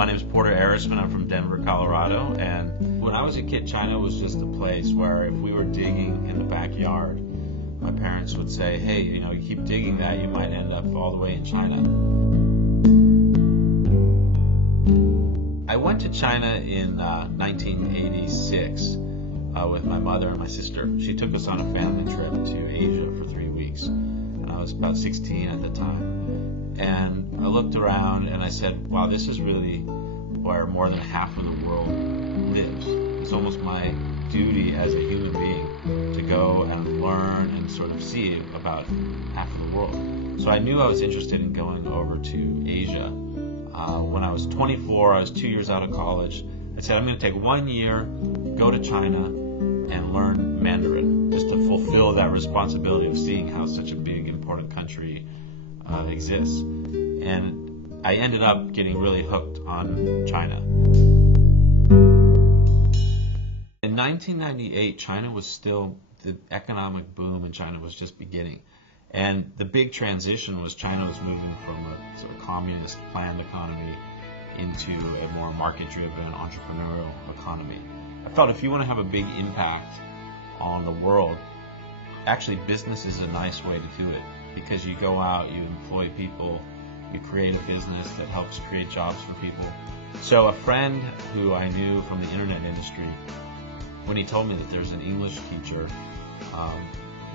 My name is Porter Erisman. I'm from Denver, Colorado. And when I was a kid, China was just a place where if we were digging in the backyard, my parents would say, hey, you keep digging that, you might end up all the way in China. I went to China in 1986 with my mother and my sister. She took us on a family trip to Asia for 3 weeks. And I was about 16 at the time. And I looked around and I said, wow, this is really where more than half of the world lives. It's almost my duty as a human being to go and learn and sort of see about half of the world. So I knew I was interested in going over to Asia. When I was 24, I was 2 years out of college. I said, I'm going to take 1 year, go to China, and learn Mandarin, just to fulfill that responsibility of seeing how such a big, important country exists. And I ended up getting really hooked on China. In 1998, China was still, the economic boom in China was just beginning. And the big transition was China was moving from a sort of communist planned economy into a more market-driven entrepreneurial economy. I felt if you want to have a big impact on the world, actually business is a nice way to do it, because you go out, you employ people, you create a business that helps create jobs for people. So a friend who I knew from the internet industry, when he told me that there's an English teacher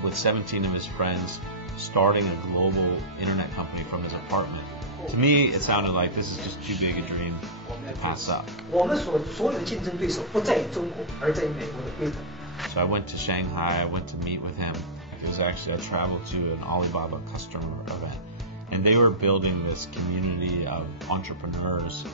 with 17 of his friends starting a global internet company from his apartment, to me it sounded like this is just too big a dream to pass up. So I went to Shanghai, I went to meet with him. It was actually, I traveled to an Alibaba customer event, and they were building this community of entrepreneurs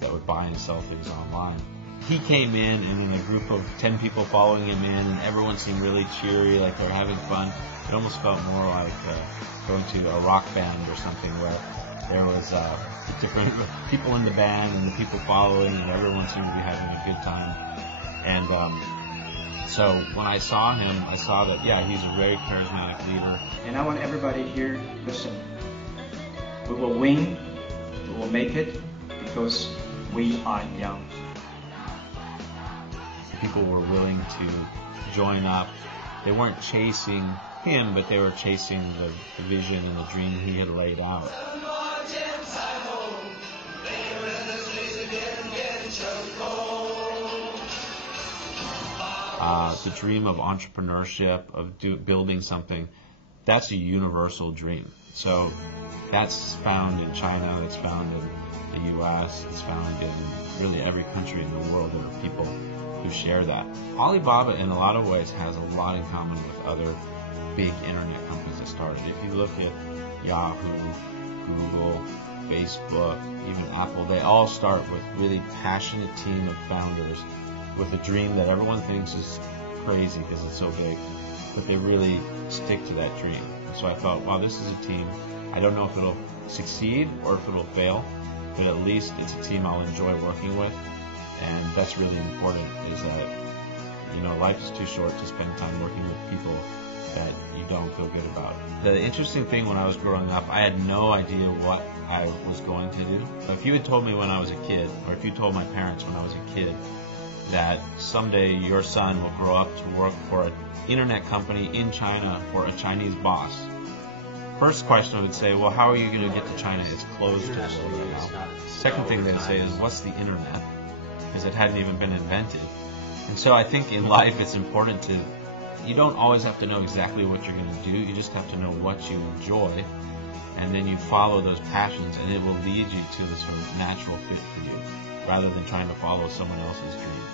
that would buy and sell things online. He came in, and in a group of 10 people following him in, and everyone seemed really cheery, like they were having fun. It almost felt more like going to a rock band or something, where there was different people in the band and the people following, and everyone seemed to be having a good time. And so when I saw him, I saw that, yeah, he's a very charismatic leader. And I want everybody here, listen, we will win, we will make it, because we are young. People were willing to join up. They weren't chasing him, but they were chasing the vision and the dream he had laid out. The dream of entrepreneurship, of building something, that's a universal dream. So that's found in China, it's found in the US, it's found in really every country in the world. There are people who share that. Alibaba, in a lot of ways, has a lot in common with other big internet companies that started. If you look at Yahoo, Google, Facebook, even Apple, they all start with really passionate team of founders with a dream that everyone thinks is crazy because it's so big, but they really stick to that dream. And so I thought, wow, this is a team. I don't know if it'll succeed or if it'll fail, but at least it's a team I'll enjoy working with. And that's really important, is that, life is too short to spend time working with people that you don't feel good about. The interesting thing when I was growing up, I had no idea what I was going to do. If you had told me when I was a kid, or if you told my parents when I was a kid, that someday your son will grow up to work for an internet company in China for a Chinese boss, first question I would say, well, how are you going to get to China? It's closed to the world right now. Second thing they'd say is, what's the internet? Because it hadn't even been invented. And so I think in life it's important you don't always have to know exactly what you're going to do, you just have to know what you enjoy, and then you follow those passions, and it will lead you to the sort of natural fit for you, rather than trying to follow someone else's dream.